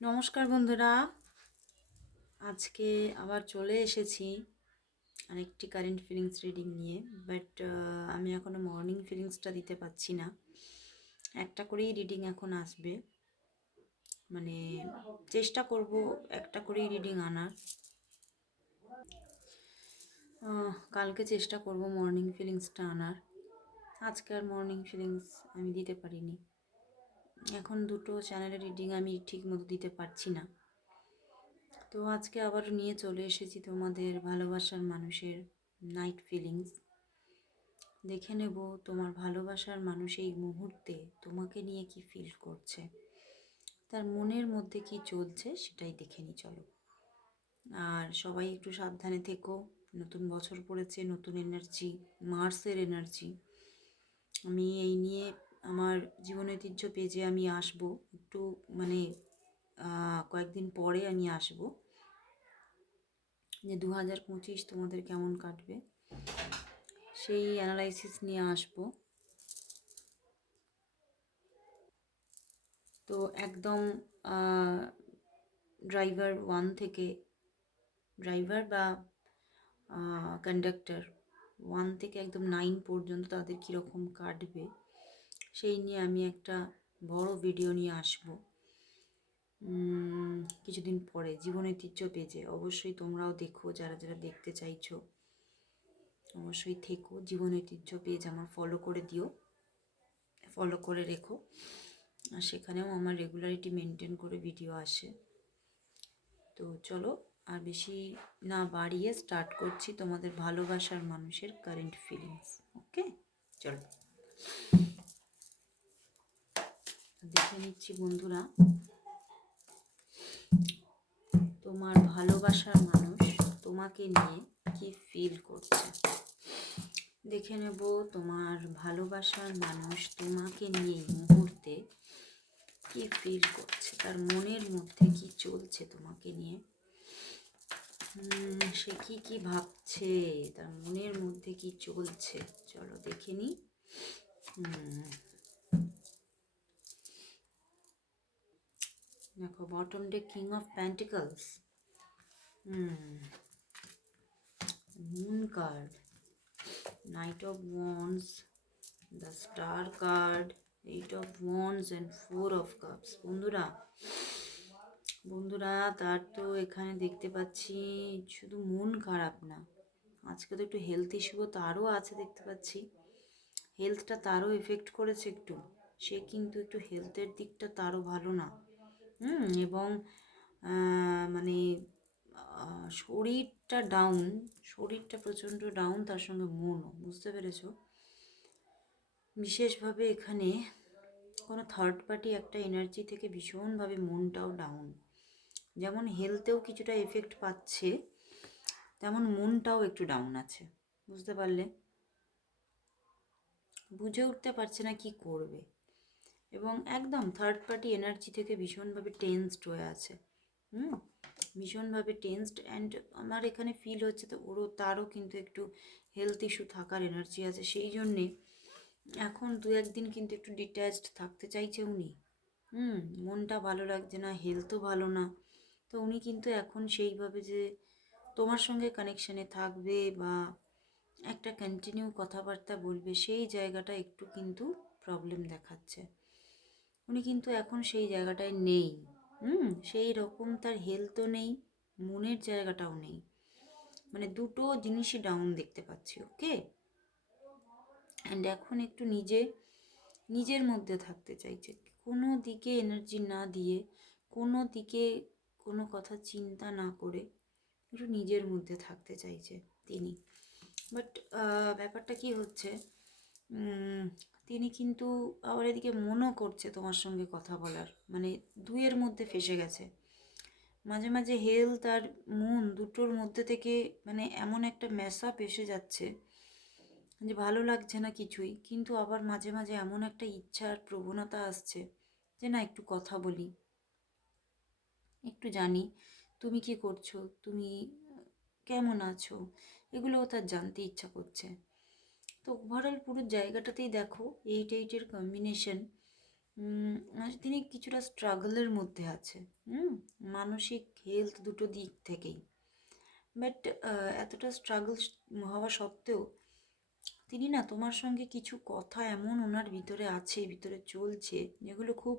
নমস্কার বন্ধুরা। আজকে আবার চলে এসেছি আরেকটি কারেন্ট ফিলিংস রিডিং নিয়ে বাট আমি এখনও মর্নিং ফিলিংসটা দিতে পারছি না। একটা করেই রিডিং এখন আসবে। মানে চেষ্টা করব একটা করেই রিডিং আনার। কালকে চেষ্টা করব মর্নিং ফিলিংসটা আনার। আজকে আর মর্নিং ফিলিংস আমি দিতে পারিনি। এখন দুটো চ্যানেলের রিডিং আমি ঠিক মতো দিতে পারছি না। তো আজকে আবার নিয়ে চলে এসেছি তোমাদের ভালোবাসার মানুষের নাইট ফিলিংস দেখে নেব তোমার ভালোবাসার মানুষ এই মুহূর্তে তোমাকে নিয়ে কি ফিল করছে। তার মনের মধ্যে কি চলছে সেটাই দেখে নি চলো। আর সবাই একটু সাবধানে থেকো, নতুন বছর পড়েছে, নতুন এনার্জি মার্সের এনার্জি আমি এই নিয়ে আমার জীবন ঐতিহ্য পেজে আমি আসব। একটু মানে কয়েকদিন পরে আমি আসব। যে দু হাজার পঁচিশ তোমাদের কেমন কাটবে? সেই অ্যানালাইসিস নিয়ে আসব। তো একদম ড্রাইভার ওয়ান থেকে ড্রাইভার বা কন্ডাক্টর ওয়ান থেকে একদম নাইন পর্যন্ত তাদের কীরকম কাটবে? সেই নিয়ে আমি একটা বড় ভিডিও নিয়ে আসব। কিছুদিন পরে জীবন ঐতিহ্য পেজে অবশ্যই তোমরাও দেখো, যারা যারা দেখতে চাইছো, অবশ্যই থেকো। জীবন ঐতিহ্য পেজ আমার ফলো করে দিও। ফলো করে রেখো। আর সেখানেও আমার রেগুলারিটি মেনটেন করে ভিডিও আসে। তো চলো, আর বেশি না বাড়িয়ে স্টার্ট করছি তোমাদের ভালোবাসার মানুষের কারেন্ট ফিলিংস ওকে চলো। দেখে নিচ্ছি বন্ধুরা। তোমার ভালোবাসার মানুষ তোমাকে নিয়ে কি ফিল করছে? দেখে নেব তোমার ভালোবাসার মানুষ তোমাকে নিয়ে এই মুহূর্তে কি ফিল করছে? তার মনের মধ্যে কি চলছে তোমাকে নিয়ে? সে কি কি ভাবছে? তার মনের মধ্যে কি চলছে? চলো দেখে নি। দেখো bottom deck king of pentacles moon card knight of wands the star card eight of wands and four of cups বন্ধুরা বন্ধুরা, তার তো এখানে দেখতে পাচ্ছি শুধু মন খারাপ না। আজকে তো একটু হেলথ ইস্যুও তারও আছে দেখতে পাচ্ছি। হেলথটা তারও এফেক্ট করেছে একটু। সে কিন্তু একটু হেলথের দিকটা তারও ভালো না। হুম, এবং মানে শরীরটা ডাউন শরীরটা প্রচণ্ড ডাউন তার সঙ্গে মনও, বুঝতে পেরেছ? বিশেষভাবে এখানে কোনো থার্ড পার্টি একটা এনার্জি থেকে ভীষণভাবে মনটাও ডাউন যেমন হেলথেও কিছুটা এফেক্ট পাচ্ছে, তেমন মনটাও একটু ডাউন আছে, বুঝতে পারলে? বুঝে উঠতে পারছে না কি করবে। এবং একদম থার্ড পার্টি এনার্জি থেকে ভীষণভাবে টেন্সড হয়ে আছে। হুম? ভীষণভাবে টেন্সড অ্যান্ড আমার এখানে ফিল হচ্ছে তো ওরও, তারও কিন্তু একটু হেলথ ইস্যু থাকার এনার্জি আছে। সেই জন্যে এখন দু একদিন কিন্তু একটু ডিট্যাচড থাকতে চাইছে উনি। হুম? মনটা ভালো লাগছে না হেলথও ভালো না। তো উনি কিন্তু এখন সেইভাবে যে তোমার সঙ্গে কানেকশানে থাকবে বা একটা কন্টিনিউ কথাবার্তা বলবে, সেই জায়গাটা একটু কিন্তু প্রবলেম দেখাচ্ছে। উনি কিন্তু এখন সেই জায়গাটায় নেই। হুম? সেই রকম তার হেলথও নেই, মনের জায়গাটাও নেই। মানে দুটো জিনিসই ডাউন দেখতে পাচ্ছি ওকে অ্যান্ড এখন একটু নিজে, নিজের মধ্যে থাকতে চাইছে। কোনো দিকে এনার্জি না দিয়ে, কোনো দিকে কোনো কথা চিন্তা না করে একটু নিজের মধ্যে থাকতে চাইছে তিনি। বাট ব্যাপারটা কি হচ্ছে? তিনি কিন্তু আবার এদিকে মনও করছে তোমার সঙ্গে কথা বলার। মানে দুয়ের মধ্যে ফেসে গেছে। মাঝে মাঝে হেলথ আর মন দুটোর মধ্যে থেকে মানে এমন একটা ম্যাসআপ এসে যাচ্ছে যে ভালো লাগছে না কিছুই। কিন্তু আবার মাঝে মাঝে এমন একটা ইচ্ছা আর প্রবণতা আসছে যে না, একটু কথা বলি, একটু জানি, তুমি কি করছ, তুমি কেমন আছো, এগুলোও তার জানতে ইচ্ছা করছে। তো ওভারঅল পুরো জায়গাটাতেই দেখো এইট এইটের কম্বিনেশন তিনি কিছুটা স্ট্রাগলের মধ্যে আছে, হুম? মানসিক হেলথ দুটো দিক থেকেই। বাট এতটা স্ট্রাগল হওয়া সত্ত্বেও তিনি না তোমার সঙ্গে কিছু কথা এমন ওনার ভিতরে আছে, ভিতরে চলছে, যেগুলো খুব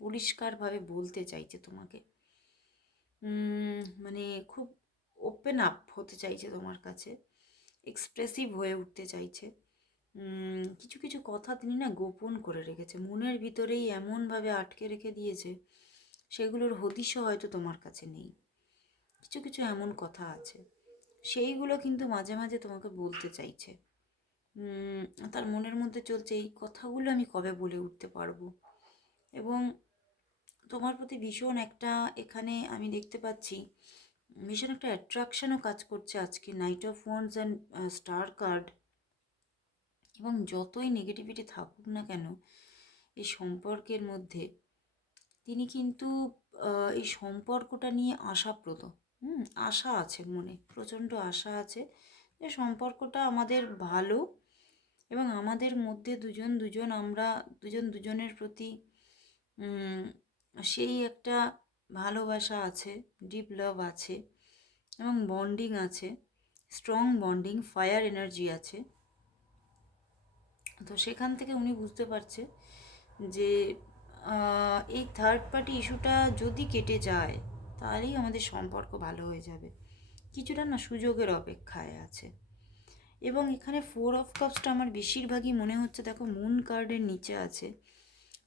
পরিষ্কারভাবে বলতে চাইছে তোমাকে। মানে খুব ওপেন আপ হতে চাইছে তোমার কাছে। এক্সপ্রেসিভ হয়ে উঠতে চাইছে। কিছু কিছু কথা তিনি না গোপন করে রেখেছে। মনের ভিতরেই এমনভাবে আটকে রেখে দিয়েছে, সেগুলোর হদিশও হয়তো তোমার কাছে নেই। কিছু কিছু এমন কথা আছে। সেইগুলো কিন্তু মাঝে মাঝে তোমাকে বলতে চাইছে। তার মনের মধ্যে চলছে, এই কথাগুলো আমি কবে বলে উঠতে পারব? এবং তোমার প্রতি ভীষণ একটা এখানে আমি দেখতে পাচ্ছি ভীষণ একটা অ্যাট্রাকশনও কাজ করছে আজকে knight of wands and star card এবং যতই নেগেটিভিটি থাকুক না কেন, এই সম্পর্কের মধ্যে তিনি কিন্তু এই সম্পর্কটা নিয়ে আশাপ্রদ। হুম, আশা আছে মনে, প্রচণ্ড আশা আছে যে সম্পর্কটা আমাদের ভালো এবং আমাদের মধ্যে দুজন দুজন আমরা, দুজন দুজনের প্রতি সেই একটা ভালোবাসা আছে ডিপ লাভ আছে এবং বন্ডিং আছে স্ট্রং বন্ডিং ফায়ার এনার্জি আছে। তো সেখান থেকে উনি বুঝতে পারছে যে এই থার্ড পার্টি ইস্যুটা যদি কেটে যায়, তাহলেই আমাদের সম্পর্ক ভালো হয়ে যাবে। কিছুটা না সুযোগের অপেক্ষায় আছে। এবং এখানে ফোর অফ কাপসটা আমার বেশিরভাগই মনে হচ্ছে, দেখো মুন কার্ডের নিচে আছে।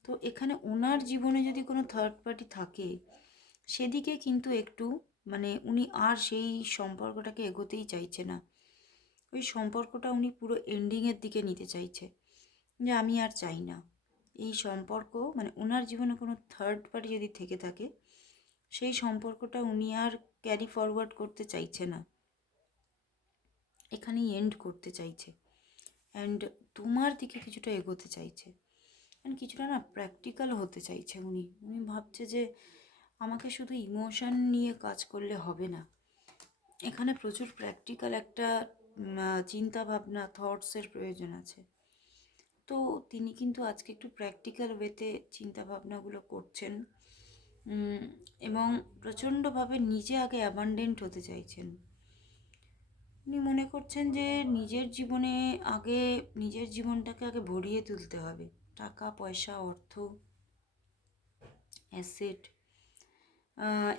তো এখানে ওনার জীবনে যদি কোনো থার্ড পার্টি থাকে সেদিকে কিন্তু একটু মানে উনি আর সেই সম্পর্কটাকে এগোতেই চাইছে না। ওই সম্পর্কটা উনি পুরো এন্ডিংয়ের দিকে নিতে চাইছে যে আমি আর চাই না। এই সম্পর্ক মানে ওনার জীবনে কোনো থার্ড পার্টি যদি থেকে থাকে, সেই সম্পর্কটা উনি আর ক্যারি ফরওয়ার্ড করতে চাইছে না। এখানেই এন্ড করতে চাইছে। অ্যান্ড তোমার দিকে কিছুটা এগোতে চাইছে। অ্যান্ড কিছুটা না প্র্যাকটিক্যাল হতে চাইছে উনি। উনি ভাবছে যে আমাকে শুধু ইমোশন নিয়ে কাজ করলে হবে না। এখানে প্রচুর প্র্যাকটিক্যাল একটা চিন্তা ভাবনা থটসের প্রয়োজন আছে। তো তিনি কিন্তু আজকে একটু প্র্যাকটিক্যাল ওয়েতে চিন্তা ভাবনাগুলো করছেন এবং প্রচণ্ডভাবে নিজে আগে অ্যাবান্ডেন্ট হতে চাইছেন। উনি মনে করছেন যে নিজের জীবনে আগে, নিজের জীবনটাকে আগে ভরিয়ে তুলতে হবে। টাকা, পয়সা, অর্থ অ্যাসেট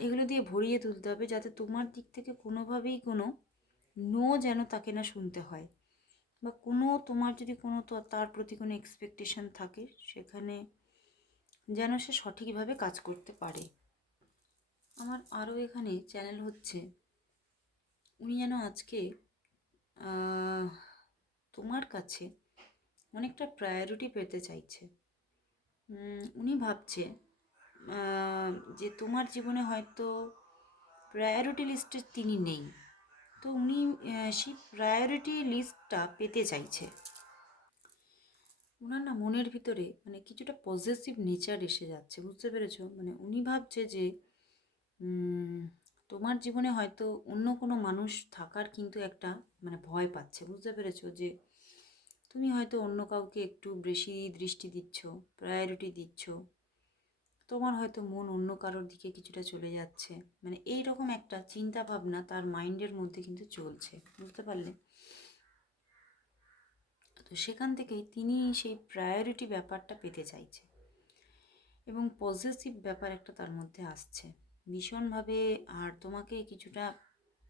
এগুলো দিয়ে ভরিয়ে তুলতে হবে যাতে তোমার দিক থেকে কোনোভাবেই কোনো নো যেন তাকে না শুনতে হয় বা কোনো তোমার যদি কোনো তার প্রতি কোনো এক্সপেকটেশন থাকে সেখানে যেন সে সঠিকভাবে কাজ করতে পারে। আমার আরও এখানে চ্যানেল হচ্ছে, উনি যেন আজকে তোমার কাছে অনেকটা প্রায়োরিটি পেতে চাইছে। উনি ভাবছে যে তোমার জীবনে হয়তো প্রায়োরিটি লিস্টে তিনি নেই। তো উনি সেই প্রায়োরিটি লিস্টটা পেতে চাইছে। ওনার না মনের ভিতরে মানে কিছুটা পজিটিভ নেচার এসে যাচ্ছে, বুঝতে পেরেছ? মানে উনি ভাবছে যে তোমার জীবনে হয়তো অন্য কোনো মানুষ থাকার কিন্তু একটা মানে ভয় পাচ্ছে, বুঝতে পেরেছ? যে তুমি হয়তো অন্য কাউকে একটু বেশি দৃষ্টি দিচ্ছ প্রায়োরিটি দিচ্ছ তোমার হয়তো মন অন্য কারোর দিকে কিছুটা চলে যাচ্ছে। মানে এই রকম একটা চিন্তা ভাবনা তার মাইন্ডের মধ্যে কিন্তু চলছে, বুঝতে পারলে? তো সেখান থেকেই তিনি সেই প্রায়োরিটি ব্যাপারটা পেতে চাইছে। এবং পজিটিভ ব্যাপার একটা তার মধ্যে আসছে। ভীষণভাবে আর তোমাকে কিছুটা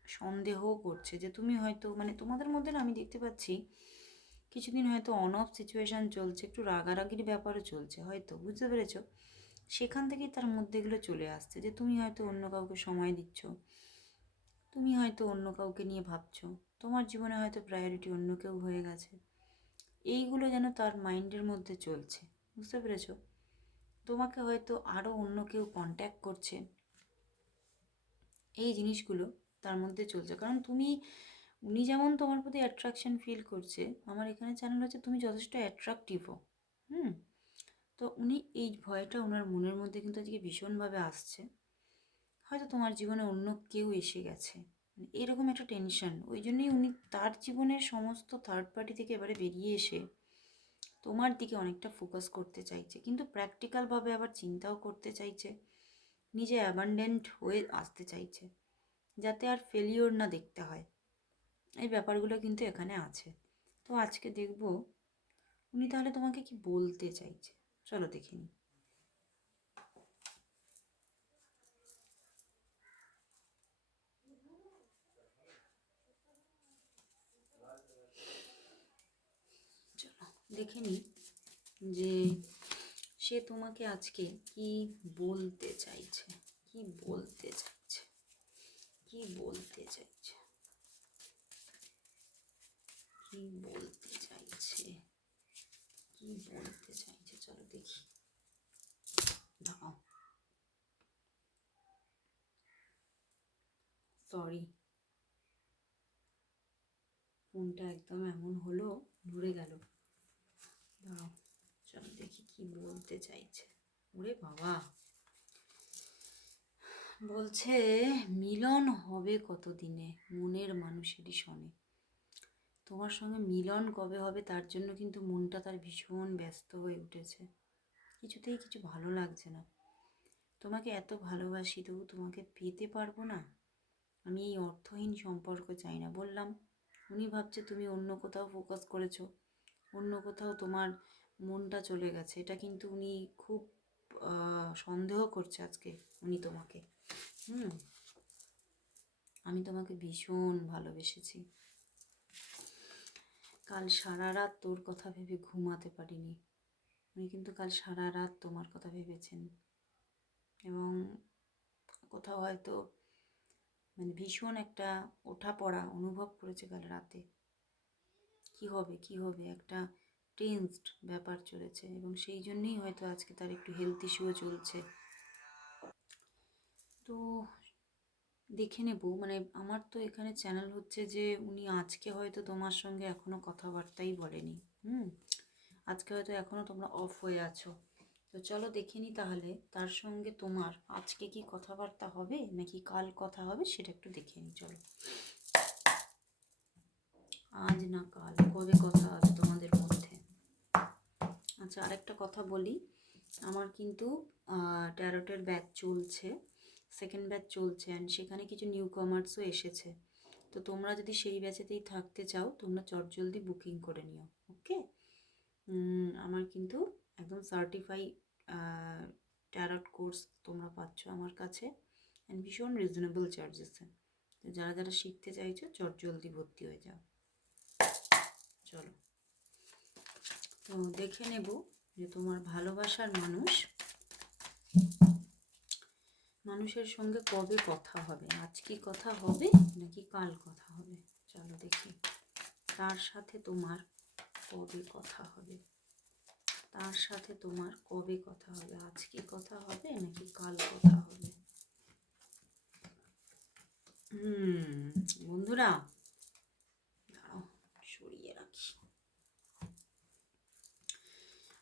সন্দেহও করছে যে তুমি হয়তো মানে তোমাদের মধ্যে আমি দেখতে পাচ্ছি, কিছুদিন হয়তো অন অফ সিচুয়েশান চলছে, একটু রাগারাগির ব্যাপারও চলছে, হয়তো, বুঝতে পেরেছ? সেখান থেকেই তার মধ্যে এগুলো চলে আসছে যে তুমি হয়তো অন্য কাউকে সময় দিচ্ছ, তুমি হয়তো অন্য কাউকে নিয়ে ভাবছ, তোমার জীবনে হয়তো প্রায়োরিটি অন্য কেউ হয়ে গেছে। এইগুলো যেন তার মাইন্ডের মধ্যে চলছে, বুঝতে পেরেছ? তোমাকে হয়তো আরও অন্য কেউ কন্ট্যাক্ট করছে। এই জিনিসগুলো তার মধ্যে চলছে। কারণ তুমি, উনি যেমন তোমার প্রতি অ্যাট্রাকশন ফিল করছে, আমার এখানে চ্যানেল হচ্ছে তুমি যথেষ্ট অ্যাট্রাকটিভও হুম? তো উনি এই ভয়টা ওনার মনের মধ্যে কিন্তু আজকে ভীষণভাবে আসছে। হয়তো তোমার জীবনে অন্য কেউ এসে গেছে। মানে এরকম একটা টেনশন ওই জন্যই উনি তার জীবনের সমস্ত থার্ড পার্টি থেকে এবারে বেরিয়ে এসে তোমার দিকে অনেকটা ফোকাস করতে চাইছে। কিন্তু প্র্যাকটিক্যালভাবে আবার চিন্তাও করতে চাইছে। নিজে অ্যাবান্ডেন্ট হয়ে আসতে চাইছে। যাতে আর ফেলিওর না দেখতে হয়। এই ব্যাপারগুলো কিন্তু এখানে আছে। তো আজকে দেখব উনি তাহলে তোমাকে কি বলতে চাইছে? চলো দেখে নিই দেখে নিই যে সে তোমাকে আজকে কি বলতে চাইছে, কি বলতে চাইছে, কি বলতে চাইছে, কি বলতে চাইছে, কি বলতে চাইছে। চলো দেখি। দাও সরি ফোনটা একদম এমন হলো ধরে গেল। দাঁড়াও, চলো দেখি কি বলতে চাইছে। ওরে বাবা। বলছে, মিলন হবে কতদিনে? মনের মানুষেরই শোনে তোমার সঙ্গে মিলন কবে হবে তার জন্য কিন্তু মনটা তার ভীষণ ব্যস্ত হয়ে উঠেছে। কিছুতেই কিছু ভালো লাগছে না। তোমাকে এত ভালোবাসি তবু তোমাকে পেতে পারব না? আমি এই অর্থহীন সম্পর্ক চাই না। বললাম, উনি ভাবছে তুমি অন্য কোথাও ফোকাস করেছ। অন্য কোথাও তোমার মনটা চলে গেছে। এটা কিন্তু উনি খুব সন্দেহ করছে আজকে উনি তোমাকে। হুম? আমি তোমাকে ভীষণ ভালোবেসেছি। কাল সারা রাত তোর কথা ভেবে ঘুমাতে পারিনি। উনি কিন্তু কাল সারা রাত তোমার কথা ভেবেছেন। এবং কোথাও হয়তো মানে ভীষণ একটা ওঠা পড়া অনুভব করেছে কাল রাতে। কি হবে কি হবে? একটা টেন্সড ব্যাপার চলেছে এবং সেই জন্যেই হয়তো আজকে তার একটু হেলথ ইস্যুও চলছে। তো দেখে নেব। মানে আমার তো এখানে চ্যানেল হচ্ছে যে, উনি আজকে হয়তো তোমার সঙ্গে এখনও কথাবার্তাই বলেনি। হুম? আজকে হয়তো এখনও তোমরা অফ হয়ে আছো। তো চলো দেখে নিই তাহলে, তার সঙ্গে তোমার আজকে কি কথাবার্তা হবে, নাকি কাল কথা হবে, সেটা একটু দেখে নিই চলো। আজ না কাল, কবে কথা আছে তোমাদের মধ্যে? আচ্ছা আরেকটা কথা বলি। আমার কিন্তু ট্যারোটের ব্যাচ চলছে। সেকেন্ড ব্যাচ চলছে অ্যান্ড সেখানে কিছু নিউ কমার্সও এসেছে। তো তোমরা যদি সেই ব্যাচেতেই থাকতে চাও, তোমরা চটজলদি বুকিং করে নিও ওকে আমার কিন্তু একদম সার্টিফাই ট্যারট কোর্স তোমরা পাচ্ছ আমার কাছে অ্যান্ড ভীষণ রিজনেবল চার্জেসে তো যারা যারা শিখতে চাইছো, চটজলদি ভর্তি হয়ে যাও। চলো। তো দেখে নেব যে তোমার ভালোবাসার মানুষ মানুষের সঙ্গে কবে কথা হবে? আজ কি কথা হবে নাকি কাল কথা হবে? চলো দেখি। তার সাথে তোমার কবে কথা হবে? তার সাথে তোমার কবে কথা হবে? আজ কি কথা হবে নাকি কাল কথা হবে? হুম, বন্ধুরা সরিয়ে রাখি।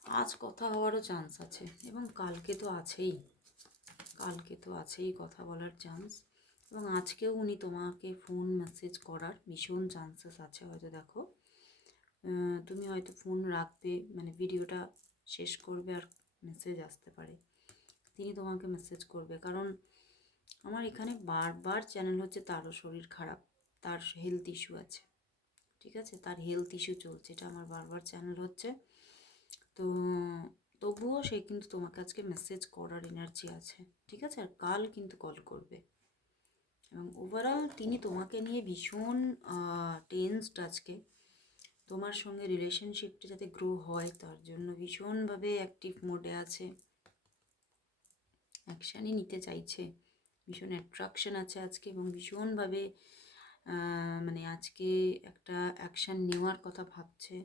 আজ কথা হওয়ারও চান্স আছে এবং কালকে তো আছেই। কালকে তো আছেই কথা বলার চান্স এবং আজকেও উনি তোমাকে ফোন মেসেজ করার ভীষণ চান্সেস আছে হয়তো দেখো। তুমি হয়তো ফোন রাখবে মানে ভিডিওটা শেষ করবে আর মেসেজ আসতে পারে। তিনি তোমাকে মেসেজ করবে। কারণ আমার এখানে বারবার চ্যানেল হচ্ছে তারও শরীর খারাপ, তার হেলথ ইস্যু আছে। ঠিক আছে? তার হেলথ ইস্যু চলছে, এটা আমার বারবার চ্যানেল হচ্ছে। তো তবুও সে কিন্তু তোমাকে আজকে মেসেজ করার এনার্জি আছে, ঠিক আছে? আর কাল কিন্তু কল করবে। এবং ওভারঅল তিনি তোমাকে নিয়ে ভীষণ টেন্সড আজকে। তোমার সঙ্গে রিলেশনশিপটা যাতে গ্রো হয়, তার জন্য ভীষণভাবে অ্যাক্টিভ মোডে আছে। অ্যাকশানই নিতে চাইছে। ভীষণ অ্যাট্রাকশন আছে আজকে এবং ভীষণভাবে মানে আজকে একটা অ্যাকশান নেওয়ার কথা ভাবছে।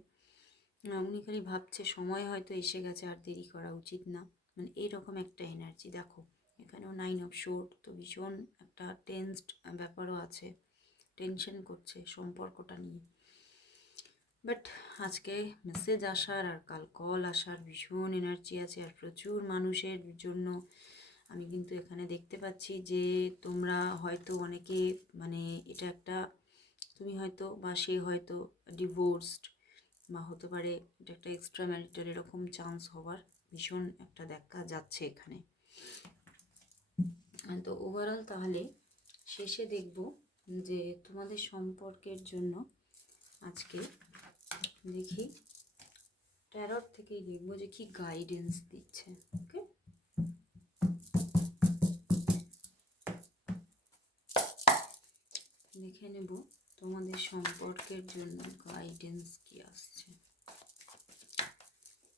উনি খালি ভাবছে সময় হয়তো এসে গেছে, আর দেরি করা উচিত না। মানে এইরকম একটা এনার্জি দেখো, এখানেও নাইন অফ শোর তো ভীষণ একটা টেন্সড ব্যাপারও আছে টেনশন করছে সম্পর্কটা নিয়ে। বাট আজকে মেসেজ আসার আর কাল কল আসার ভীষণ এনার্জি আছে, আর প্রচুর মানুষের জন্য আমি কিন্তু এখানে দেখতে পাচ্ছি যে তোমরা হয়তো অনেকে মানে এটা একটা, তুমি হয়তো বা সে হয়তো ডিভোর্সড বা হতে পারে এটা একটা এক্সট্রা ম্যারিটাল এরকম চান্স হওয়ার ভীষণ একটা দেখা যাচ্ছে এখানে। তো ওভারঅল তাহলে শেষে দেখব যে তোমাদের সম্পর্কের জন্য আজকে দেখি ট্যারট থেকেই দেখব যে কি গাইডেন্স দিচ্ছে ওকে দেখে নেব তোমাদের সম্পর্কের জন্য গাইডেন্স কি আসছে?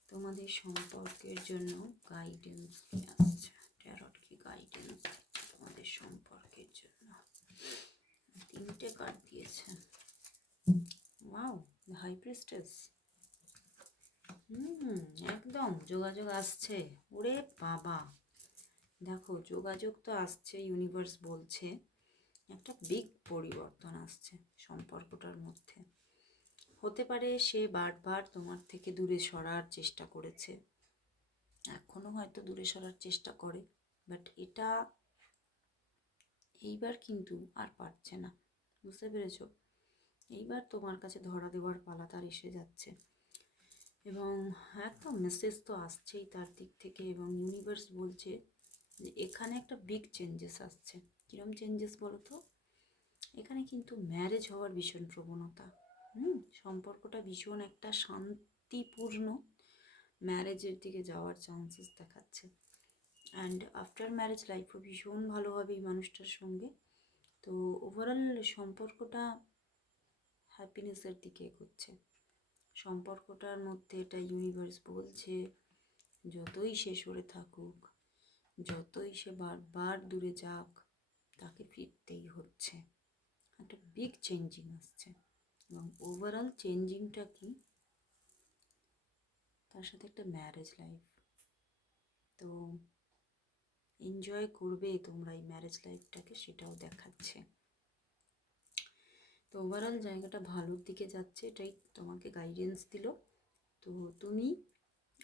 তোমাদের সম্পর্কের জন্য গাইডেন্স কি আসছে? ট্যারট কি গাইডেন্স তোমাদের সম্পর্কের জন্য? তিনটে কার্ড দিয়েছে। ওয়াও হাই প্রিস্টেস হুম, একদম, যোগাযোগ আসছে। ওরে বাবা। দেখো, যোগাযোগ তো আসছে ইউনিভার্স বলছে। একটা বিগ পরিবর্তন আসছে সম্পর্কটার মধ্যে। হতে পারে সে বারবার তোমার থেকে দূরে সরার চেষ্টা করেছে। এখনও হয়তো দূরে সরার চেষ্টা করে বাট এটা এইবার কিন্তু আর পারছে না। বুঝতে পেরেছ? এইবার তোমার কাছে ধরা দেওয়ার পালা তার এসে যাচ্ছে। এবং একদম মেসেজ তো আসছেই তার দিক থেকে এবং ইউনিভার্স বলছে যে এখানে একটা বিগ চেঞ্জেস আসছে। কীরকম চেঞ্জেস বলো তো এখানে কিন্তু ম্যারেজ হওয়ার ভীষণ প্রবণতা। হুম? সম্পর্কটা ভীষণ একটা শান্তিপূর্ণ ম্যারেজের দিকে যাওয়ার চান্সেস দেখাচ্ছে। অ্যান্ড আফটার ম্যারেজ লাইফও ভীষণ ভালো হবে এই মানুষটার সঙ্গে। তো ওভারঅল সম্পর্কটা হ্যাপিনেসের দিকে এগোচ্ছে। সম্পর্কটার মধ্যে এটা ইউনিভার্স বলছে, যতই সে সরে থাকুক, যতই সে বারবার দূরে যাক তাকে ফিরতেই হচ্ছে। একটা বিগ চেঞ্জিং আসছে। এবং ওভারঅল চেঞ্জিংটা কি? তার সাথে একটা ম্যারেজ লাইফ তো এনজয় করবে তোমরা এই ম্যারেজ লাইফটাকে সেটাও দেখাচ্ছে। তো ওভারঅল জায়গাটা ভালোর দিকে যাচ্ছে, এটাই তোমাকে গাইডেন্স দিল। তো তুমি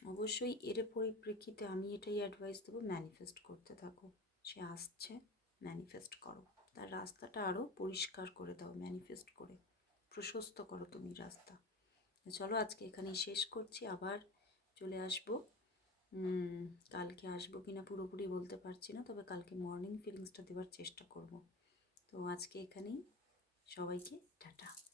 অবশ্যই এর পরিপ্রেক্ষিতে আমি এটাই অ্যাডভাইস দেবো ম্যানিফেস্ট করতে থাকো। সে আসছে। ম্যানিফেস্ট করো। তার রাস্তাটা আরও পরিষ্কার করে দাও ম্যানিফেস্ট করে। প্রশস্ত করো তুমি রাস্তা। চলো আজকে এখানেই শেষ করছি, আবার চলে আসব। কালকে আসব কিনা পুরোপুরি বলতে পারছি না, তবে কালকে মর্নিং ফিলিংসটা দেওয়ার চেষ্টা করব। তো আজকে এখানেই, সবাইকে টাটা।